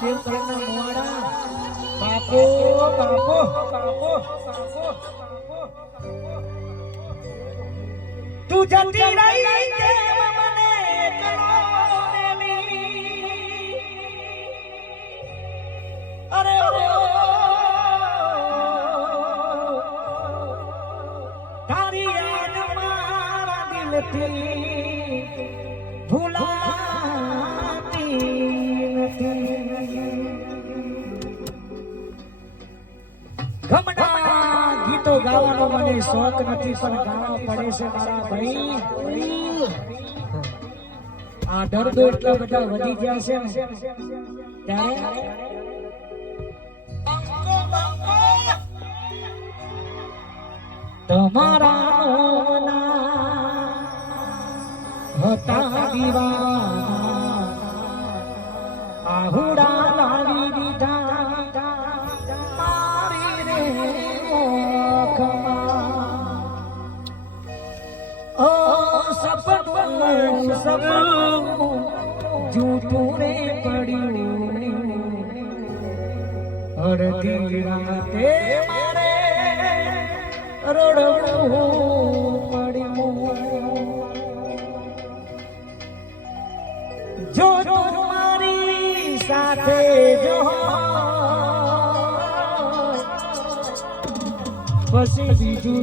દેવ કરના મોવાડા બાપો બાપો બાપો તું જતી રહી કે મને અરે તારી યાદ મારા દિલથી ભૂલાતી નથી ગમના ગીતો ગાવાનો મને શોખ નથી પણ ગાવા પડે છે મારા ભાઈ આ દર્દો એટલા બધા વધી ગયા છે ત્યારે તમારા હતા દીવાના આહુડા લાવી દીધા મારી રે ઓ સપનું જૂઠું રે પડ્યું અડધી રાતે મારે રડવું પડ્યું જો મારી સાથે જો પછી બીજું